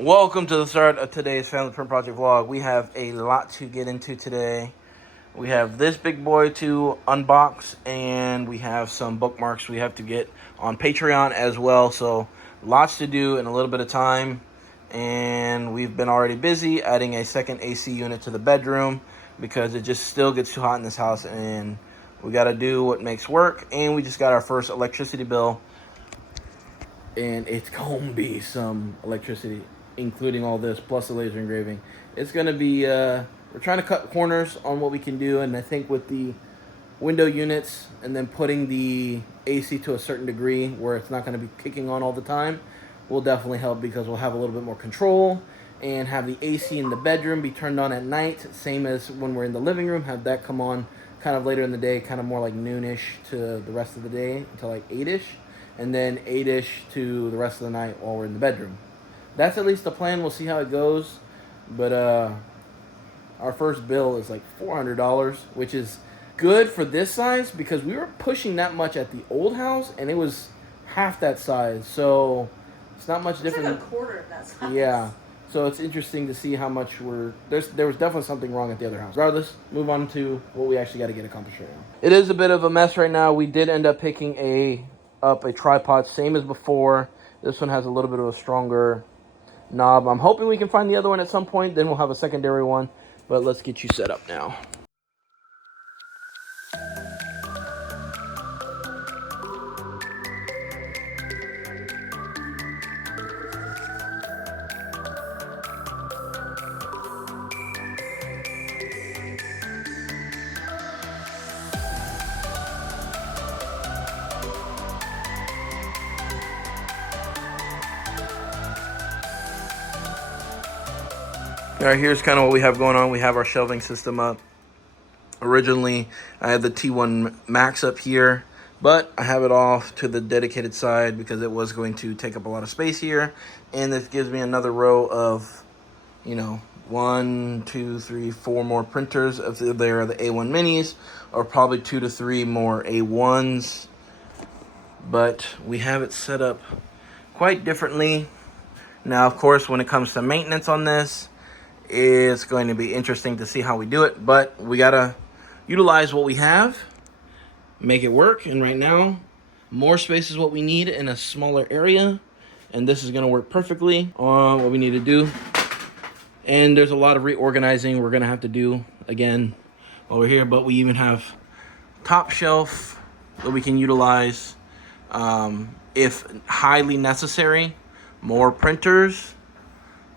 Welcome to the start of today's Family Print Project vlog. We have a lot to get into today. We have this big boy to unbox, and we have some bookmarks we have to get on Patreon as well. So lots to do in a little bit of time. And we've been already busy adding a second AC unit to the bedroom because it just still gets too hot in this house, and we got to do what makes work. And we just got our first electricity bill, and it's gonna be some electricity, including all this plus the laser engraving. It's gonna be we're trying to cut corners on what we can do, and I think with the window units and then putting the AC to a certain degree where it's not going to be kicking on all the time will definitely help, because we'll have a little bit more control and have the AC in the bedroom be turned on at night, same as when we're in the living room, have that come on kind of later in the day, kind of more like noonish to the rest of the day until like 8ish, and then 8ish to the rest of the night while we're in the bedroom. That's at least the plan. We'll see how it goes. But our first bill is like $400, which is good for this size because we were pushing that much at the old house and it was half that size. So it's not much different. It's like a quarter of that size. Yeah. So it's interesting to see how much there was definitely something wrong at the other house. Regardless, move on to what we actually got to get accomplished right now. It is a bit of a mess right now. We did end up picking up a tripod, same as before. This one has a little bit of a stronger knob. I'm hoping we can find the other one at some point, then we'll have a secondary one. But let's get you set up now. All right, here's kind of what we have going on. We have our shelving system up. Originally, I had the T1 Max up here, but I have it off to the dedicated side because it was going to take up a lot of space here. And this gives me another row of, 1, 2, 3, 4 more printers. If they're the A1 Minis, or probably 2 to 3 more A1s. But we have it set up quite differently. Now, of course, when it comes to maintenance on this, it's going to be interesting to see how we do it, but we gotta utilize what we have, make it work. And right now, more space is what we need in a smaller area, and this is gonna work perfectly on what we need to do. And there's a lot of reorganizing we're gonna have to do again over here, but we even have top shelf that we can utilize if highly necessary, more printers,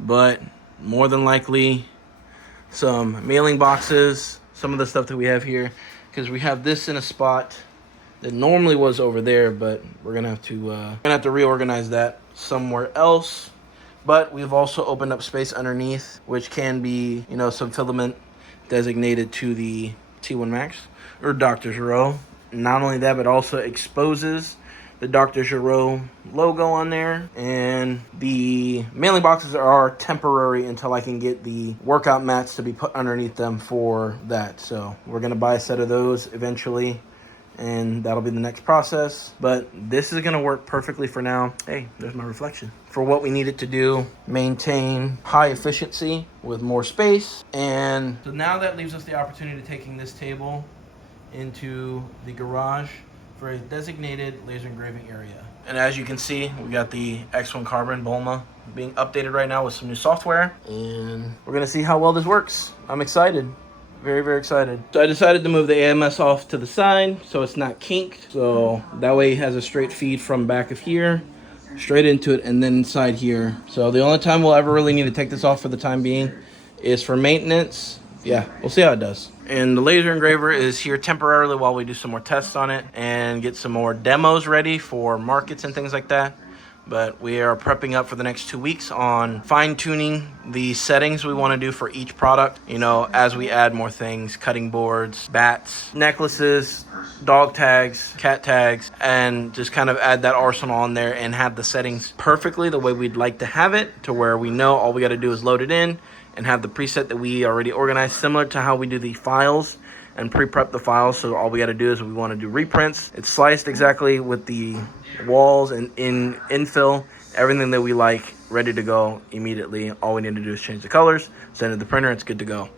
but more than likely some mailing boxes, some of the stuff that we have here, because we have this in a spot that normally was over there, but we're gonna have to reorganize that somewhere else. But we've also opened up space underneath, which can be some filament designated to the T1 Max or Dr. Giraud. Not only that, but also exposes the Dr. Giraud logo on there. And the mailing boxes are temporary until I can get the workout mats to be put underneath them for that. So we're gonna buy a set of those eventually, and that'll be the next process. But this is gonna work perfectly for now. Hey, there's my reflection. For what we need it to do, maintain high efficiency with more space. And so now that leaves us the opportunity to taking this table into the garage for a designated laser engraving area. And as you can see, we got the X1 Carbon Bulma being updated right now with some new software, and we're gonna see how well this works. I'm excited, very, very excited. So I decided to move the AMS off to the side so it's not kinked, so that way it has a straight feed from back of here, straight into it, and then inside here. So the only time we'll ever really need to take this off for the time being is for maintenance. Yeah, we'll see how it does. And the laser engraver is here temporarily while we do some more tests on it and get some more demos ready for markets and things like that. But we are prepping up for the next 2 weeks on fine-tuning the settings we want to do for each product, as we add more things: cutting boards, bats, necklaces, dog tags, cat tags, and just kind of add that arsenal on there and have the settings perfectly the way we'd like to have it, to where we know all we got to do is load it in and have the preset that we already organized, similar to how we do the files and pre-prep the files. So all we got to do is we want to do reprints. It's sliced exactly with the walls and in infill, everything that we like ready to go immediately. All we need to do is change the colors, send it to the printer, it's good to go.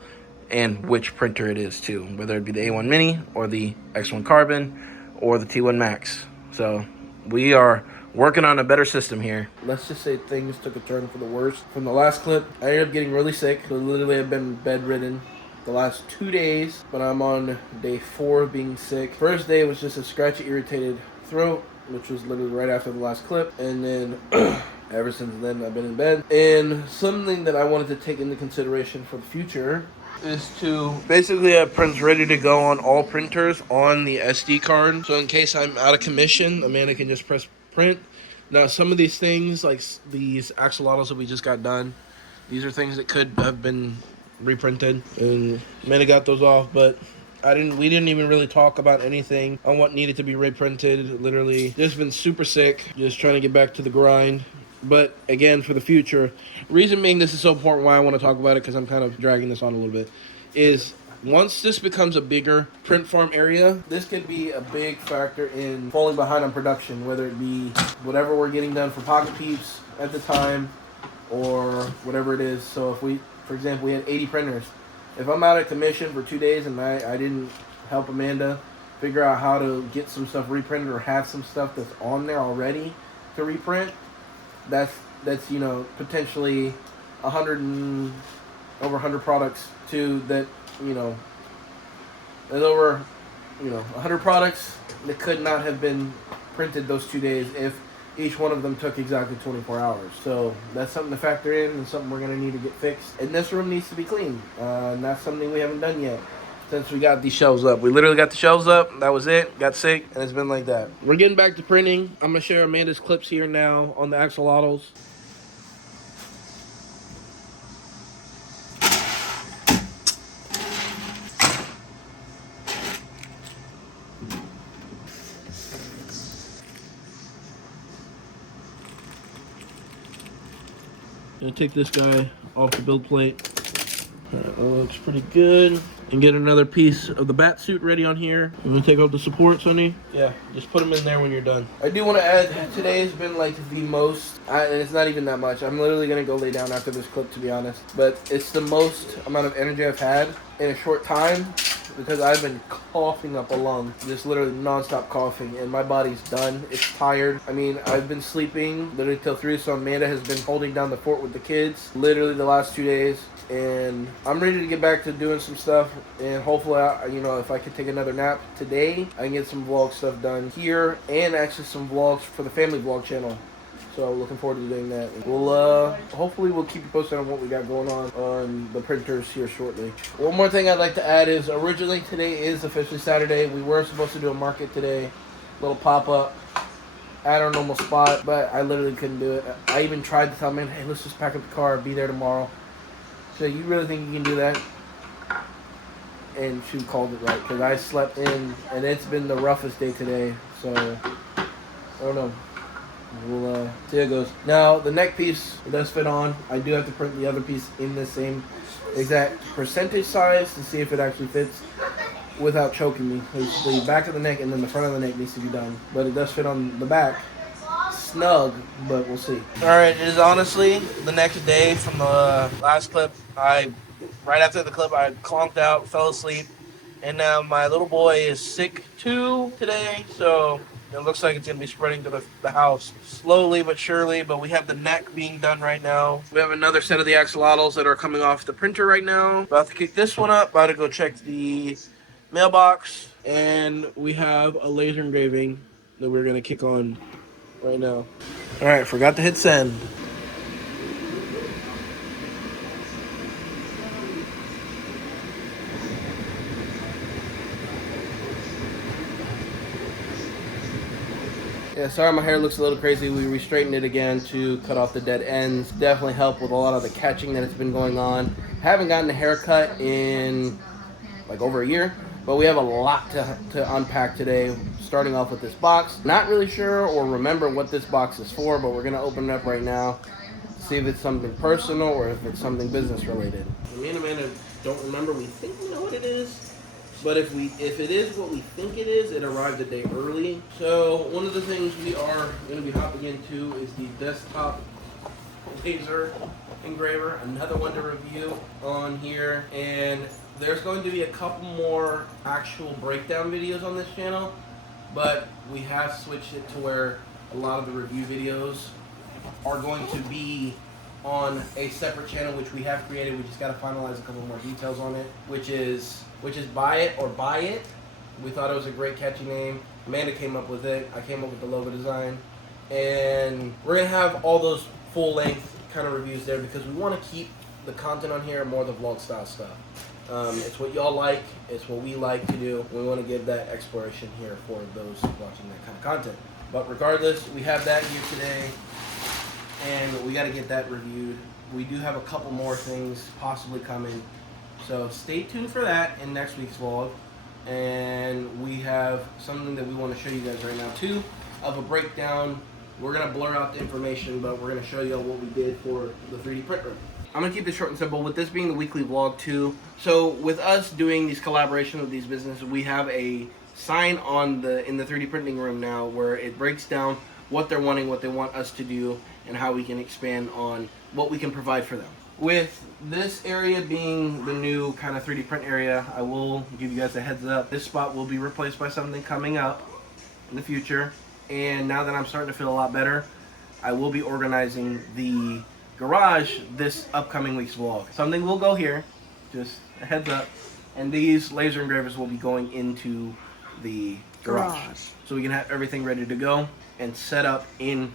And which printer it is too, whether it be the A1 Mini or the X1 Carbon or the T1 Max. So we are working on a better system here. Let's just say things took a turn for the worst. From the last clip, I ended up getting really sick. So literally I've been bedridden the last 2 days, but I'm on day 4 of being sick. First day was just a scratchy, irritated throat, which was literally right after the last clip. And then ever since then, I've been in bed. And something that I wanted to take into consideration for the future is to basically have prints ready to go on all printers on the SD card. So in case I'm out of commission, Amanda can just press print. Now some of these things, like these axolotls that we just got done, these are things that could have been reprinted, and Amanda got those off, but we didn't even really talk about anything on what needed to be reprinted. Literally just been super sick, just trying to get back to the grind. But again, for the future, reason being this is so important, why I want to talk about it, because I'm kind of dragging this on a little bit, is once this becomes a bigger print farm area, this could be a big factor in falling behind on production, whether it be whatever we're getting done for Pocket Peeps at the time or whatever it is. So if we, for example, we had 80 printers. If I'm out of commission for 2 days and I didn't help Amanda figure out how to get some stuff reprinted or have some stuff that's on there already to reprint, that's you know, potentially over 100 products too, that, you know, there's over, you know, 100 products that could not have been printed those 2 days if each one of them took exactly 24 hours. So that's something to factor in and something we're going to need to get fixed. And this room needs to be cleaned. And that's something we haven't done yet since we got these shelves up. We literally got the shelves up. That was it. Got sick. And it's been like that. We're getting back to printing. I'm going to share Amanda's clips here now on the axolotls. Gonna take this guy off the build plate. That looks pretty good. And get another piece of the bat suit ready on here. I'm gonna take out the supports, honey. Yeah, just put them in there when you're done. I do want to add, today has been like the most, and it's not even that much. I'm literally gonna go lay down after this clip, to be honest. But it's the most amount of energy I've had in a short time, because I've been coughing up a lung, just literally non-stop coughing, and my body's done. It's tired. I mean, I've been sleeping literally till 3, so Amanda has been holding down the fort with the kids literally the last 2 days, and I'm ready to get back to doing some stuff, and hopefully, you know, if I could take another nap today, I can get some vlog stuff done here, and actually some vlogs for the family vlog channel. So looking forward to doing that. We'll hopefully we'll keep you posted on what we got going on the printers here shortly. One more thing I'd like to add is originally today is officially Saturday. We were supposed to do a market today, little pop-up at our normal spot, but I literally couldn't do it. I even tried to tell them, hey, let's just pack up the car, be there tomorrow. So you really think you can do that? And she called it right, because I slept in, and it's been the roughest day today. So I don't know. We'll see how it goes. Now, the neck piece does fit on. I do have to print the other piece in the same exact percentage size to see if it actually fits without choking me. The back of the neck and then the front of the neck needs to be done. But it does fit on the back. Snug, but we'll see. Alright, it is honestly the next day from the last clip. Right after the clip, I conked out, fell asleep. And now my little boy is sick too today, so it looks like it's going to be spreading to the house slowly but surely, but we have the neck being done right now. We have another set of the axolotls that are coming off the printer right now. About to kick this one up, about to go check the mailbox, and we have a laser engraving that we're going to kick on right now. Alright, forgot to hit send. Yeah, sorry my hair looks a little crazy. We re-straightened it again to cut off the dead ends. Definitely help with a lot of the catching that has been going on. Haven't gotten a haircut in like over a year, but we have a lot to unpack today, starting off with this box. Not really sure or remember what this box is for, but we're gonna open it up right now, see if it's something personal or if it's something business related. Me and Amanda don't remember. We think we know what it is. But if it is what we think it is, it arrived a day early. So one of the things we are going to be hopping into is the desktop laser engraver, another one to review on here, and there's going to be a couple more actual breakdown videos on this channel, but we have switched it to where a lot of the review videos are going to be on a separate channel, which we have created. We just got to finalize a couple more details on it, which is Buy It or Buy It. We thought it was a great catchy name. Amanda came up with it. I came up with the logo design, and we're gonna have all those full length kind of reviews there because we want to keep the content on here more the vlog style stuff. It's what y'all like. It's what we like to do. We want to give that exploration here for those watching that kind of content. But regardless, we have that here today, and we got to get that reviewed. We do have a couple more things possibly coming, so stay tuned for that in next week's vlog. And we have something that we want to show you guys right now too, of a breakdown. We're going to blur out the information, but we're going to show you what we did for the 3D print room. I'm going to keep this short and simple, with this being the weekly vlog too. So with us doing these collaborations with these businesses, we have a sign on in the 3D printing room now where it breaks down what they're wanting, what they want us to do, and how we can expand on what we can provide for them. With this area being the new kind of 3D print area, I will give you guys a heads up. This spot will be replaced by something coming up in the future. And now that I'm starting to feel a lot better, I will be organizing the garage this upcoming week's vlog. Something will go here, just a heads up. And these laser engravers will be going into the garage. So we can have everything ready to go and set up in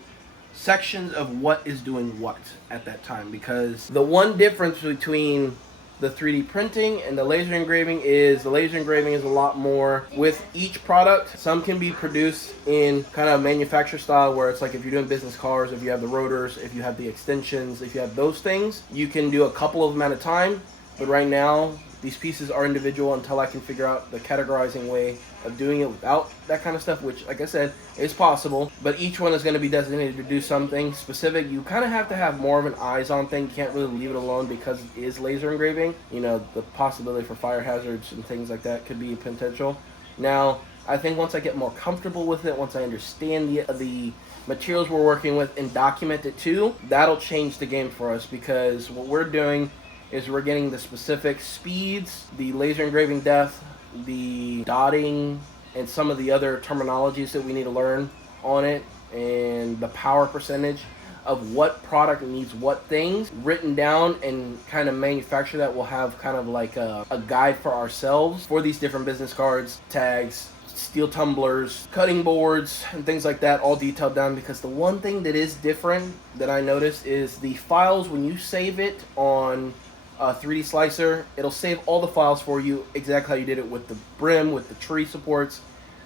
sections of what is doing what at that time, because the one difference between the 3D printing and the laser engraving is the laser engraving is a lot more with each product. Some can be produced in kind of manufacturer style where it's like if you're doing business cars, if you have the rotors, if you have the extensions, if you have those things, you can do a couple of them at a time. But right now these pieces are individual until I can figure out the categorizing way of doing it without that kind of stuff, which, like I said, is possible. But each one is going to be designated to do something specific. You kind of have to have more of an eyes-on thing. You can't really leave it alone because it is laser engraving. You know, the possibility for fire hazards and things like that could be potential. Now, I think once I get more comfortable with it, once I understand the materials we're working with and document it too, that'll change the game for us, because what we're doing is we're getting the specific speeds, the laser engraving depth, the dotting, and some of the other terminologies that we need to learn on it, and the power percentage of what product needs what things written down and kind of manufacture that. We'll have kind of like a guide for ourselves for these different business cards, tags, steel tumblers, cutting boards, and things like that, all detailed down. Because the one thing that is different that I noticed is the files, when you save it on a 3D slicer, it'll save all the files for you exactly how you did it with the brim, with the tree supports,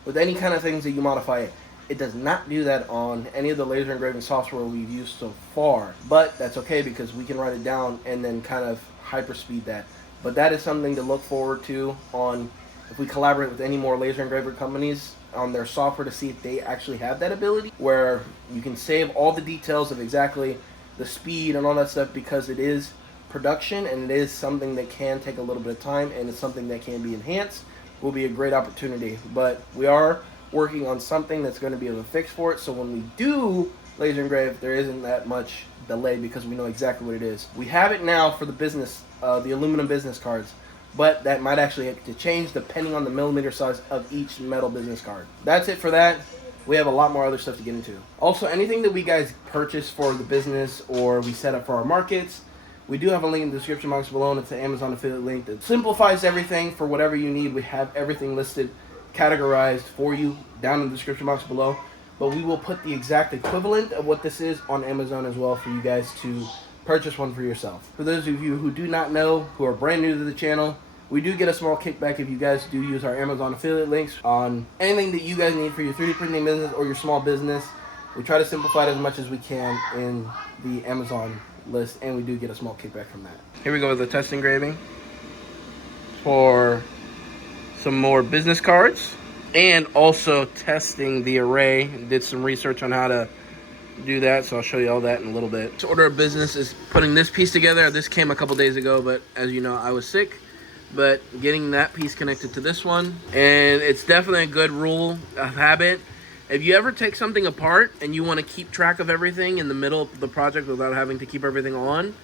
with any kind of things that you modify it. It does not do that on any of the laser engraving software we've used so far, but that's okay because we can write it down and then kind of hyperspeed that. But that is something to look forward to on if we collaborate with any more laser engraver companies on their software, to see if they actually have that ability where you can save all the details of exactly the speed and all that stuff, because it is production and it is something that can take a little bit of time, and it's something that can be enhanced. Will be a great opportunity. But we are working on something that's going to be able to fix for it, so when we do laser engrave, there isn't that much delay because we know exactly what it is. We have it now for the business, the aluminum business cards, but that might actually have to change depending on the millimeter size of each metal business card. That's it for that. We have a lot more other stuff to get into. Also, anything that we guys purchase for the business or we set up for our markets, we do have a link in the description box below, and it's an Amazon affiliate link that simplifies everything for whatever you need. We have everything listed, categorized for you down in the description box below. But we will put the exact equivalent of what this is on Amazon as well for you guys to purchase one for yourself. For those of you who do not know, who are brand new to the channel, we do get a small kickback if you guys do use our Amazon affiliate links on anything that you guys need for your 3D printing business or your small business. We try to simplify it as much as we can in the Amazon list, and we do get a small kickback from that. Here we go with the test engraving for some more business cards, and also testing the array. Did some research on how to do that, so I'll show you all that in a little bit. So order of business is putting this piece together. This came a couple days ago, but as you know, I was sick. But getting that piece connected to this one, and it's definitely a good rule of habit. If you ever take something apart and you want to keep track of everything in the middle of the project without having to keep everything on,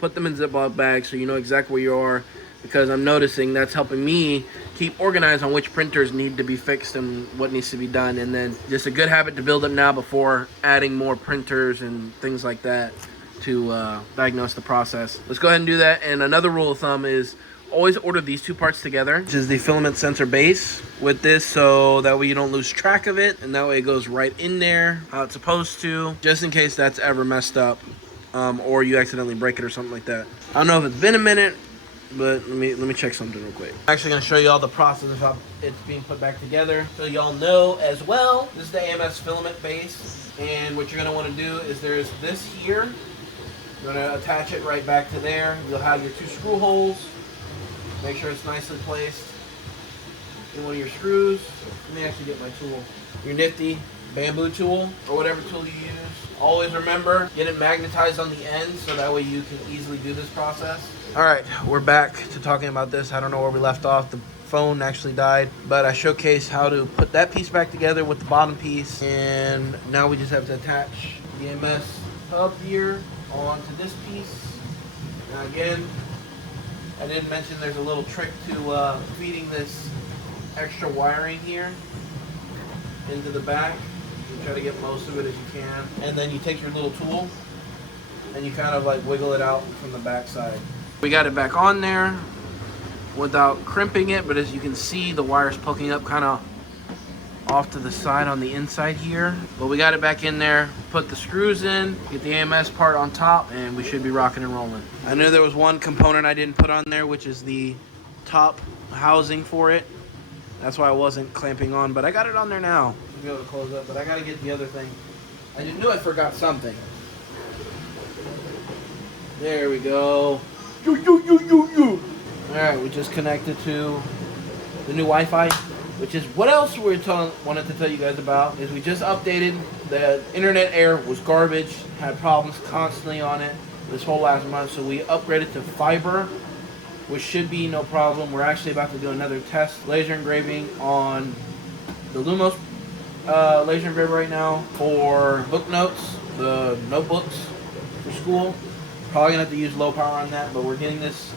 put them in Ziploc bags so you know exactly where you are, because I'm noticing that's helping me keep organized on which printers need to be fixed and what needs to be done. And then just a good habit to build up now before adding more printers and things like that to diagnose the process. Let's go ahead and do that. And another rule of thumb is always order these two parts together, which is the filament sensor base with this, so that way you don't lose track of it, and that way it goes right in there how it's supposed to, just in case that's ever messed up, or you accidentally break it or something like that. I don't know if it's been a minute, but let me check something real quick. I'm actually going to show you all the process of how it's being put back together, so y'all know as well. This is the AMS filament base, and what you're going to want to do is there's this here. You're going to attach it right back to there. You'll have your two screw holes. Make sure it's nicely placed in one of your screws. Let me actually get my tool. Your nifty Bambu tool, or whatever tool you use. Always remember, get it magnetized on the end so that way you can easily do this process. All right, we're back to talking about this. I don't know where we left off. The phone actually died, but I showcased how to put that piece back together with the bottom piece, and now we just have to attach the EMS hub here onto this piece. Now again, I didn't mention there's a little trick to feeding this extra wiring here into the back. You try to get most of it as you can, and then you take your little tool and you kind of like wiggle it out from the back side. We got it back on there without crimping it, but as you can see, the wire's poking up kind of off to the side on the inside here. But we got it back in there, put the screws in, get the AMS part on top, and we should be rocking and rolling. I knew there was one component I didn't put on there, which is the top housing for it. That's why I wasn't clamping on, but I got it on there now. I'll be able to close up, but I gotta get the other thing. I knew I forgot something. There we go. Alright, we just connected to the new Wi-Fi, which is what else we wanted to tell you guys about, is we just updated. The internet air was garbage, had problems constantly on it this whole last month, so we upgraded to fiber, which should be no problem. We're actually about to do another test laser engraving on the Lumos laser engraver right now for book notes, the notebooks for school. Probably gonna have to use low power on that, but we're getting this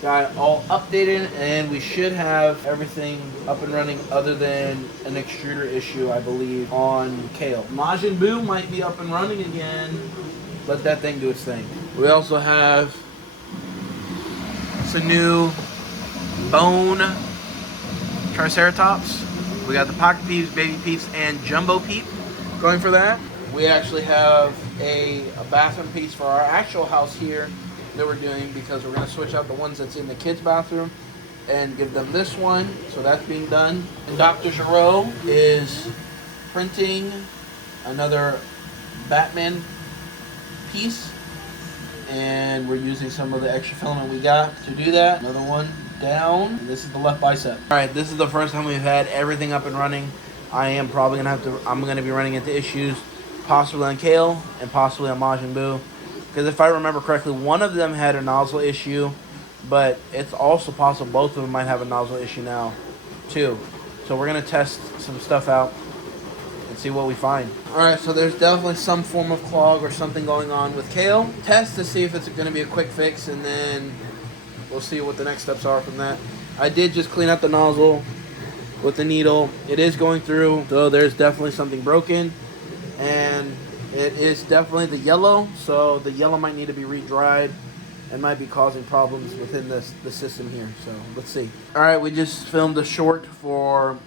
guy all updated, and we should have everything up and running other than an extruder issue, I believe, on Kale. Majin Buu might be up and running again. Let that thing do its thing. We also have some new bone Triceratops. We got the Pocket Peeps, Baby Peeps, and Jumbo Peep going for that. We actually have a bathroom piece for our actual house here that we're doing, because we're going to switch out the ones that's in the kids' bathroom and give them this one. So that's being done. And Dr. Giraud is printing another Batman piece, and we're using some of the extra filament we got to do that. Another one down. And this is the left bicep. All right, this is the first time we've had everything up and running. I'm going to be running into issues possibly on Kale and possibly on Majin Buu. Because if I remember correctly, one of them had a nozzle issue, but it's also possible both of them might have a nozzle issue now, too. So we're going to test some stuff out and see what we find. Alright, so there's definitely some form of clog or something going on with Kale. Test to see if it's going to be a quick fix, and then we'll see what the next steps are from that. I did just clean out the nozzle with the needle. It is going through, so there's definitely something broken. And it is definitely the yellow, so the yellow might need to be re-dried and might be causing problems within the system here. So let's see. All right, we just filmed a short for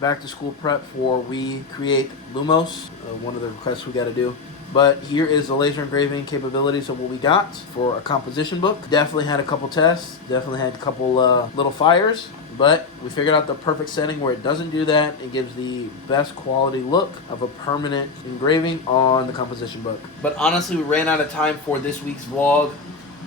back to school prep for We Create Lumos, one of the requests we got to do. But here is the laser engraving capabilities of what we got for a composition book. Definitely had a couple tests, definitely had a couple little fires, but we figured out the perfect setting where it doesn't do that. It gives the best quality look of a permanent engraving on the composition book. But honestly, we ran out of time for this week's vlog.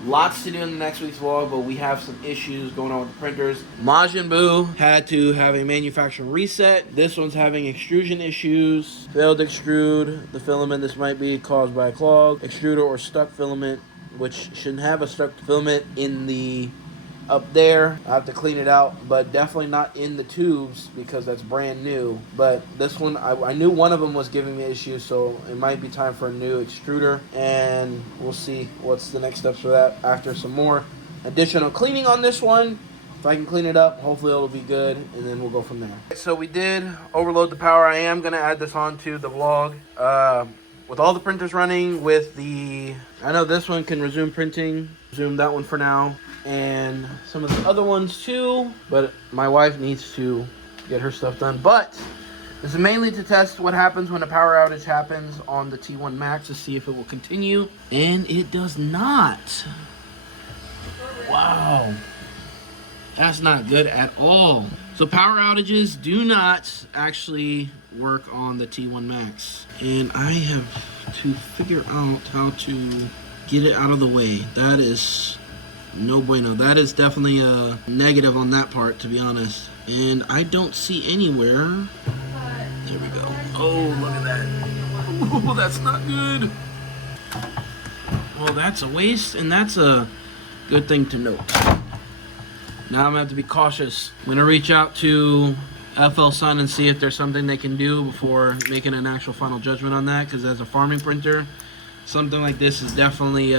Lots to do in the next week's vlog, but we have some issues going on with the printers. Majin Buu had to have a manufacturing reset. This one's having extrusion issues. Failed to extrude the filament. This might be caused by a clog, extruder, or stuck filament, which shouldn't have a stuck filament in the up there. I have to clean it out, but definitely not in the tubes because that's brand new. But this one, I knew one of them was giving me issues, so it might be time for a new extruder, and we'll see what's the next steps for that after some more additional cleaning on this one. If I can clean it up, hopefully it'll be good, and then we'll go from there. So we did overload the power. I am going to add this on to the vlog. With all the printers running, with the... I know this one can resume printing. Resume that one for now. And some of the other ones too. But my wife needs to get her stuff done. But this is mainly to test what happens when a power outage happens on the T1 Max to see if it will continue. And it does not. Wow. That's not good at all. So power outages do not actually work on the T1 Max. And I have to figure out how to get it out of the way. That is no bueno. That is definitely a negative on that part, to be honest. And I don't see anywhere. There we go. Oh, look at that. Oh, that's not good. Well, that's a waste, and that's a good thing to note. Now I'm gonna have to be cautious. I'm gonna reach out to FL Sun and see if there's something they can do before making an actual final judgment on that, because as a farming printer, something like this is definitely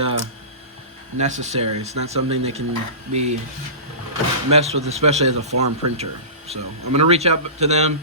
necessary. It's not something that can be messed with, especially as a farm printer. So I'm gonna reach out to them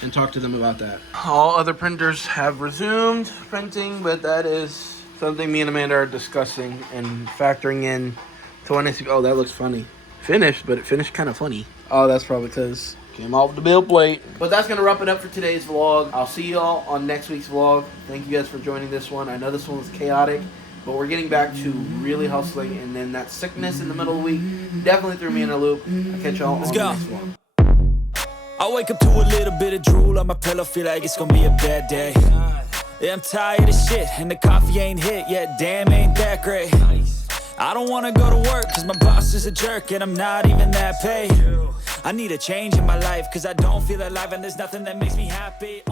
and talk to them about that. All other printers have resumed printing, but that is something me and Amanda are discussing and factoring in to when I see. Oh, that looks funny. Finished, but it finished kind of funny. Oh, that's probably because came off the build plate. But that's gonna wrap it up for today's vlog. I'll see y'all on next week's vlog. Thank you guys for joining this one. I know this one was chaotic, but we're getting back to really hustling, and then that sickness in the middle of the week definitely threw me in a loop. I'll catch y'all on the next one. I wake up to a little bit of drool on my pillow, feel like it's gonna be a bad day. Yeah, I'm tired of shit, and the coffee ain't hit yet, damn, ain't that great. I don't wanna go to work, cause my boss is a jerk, and I'm not even that paid. I need a change in my life, cause I don't feel alive, and there's nothing that makes me happy.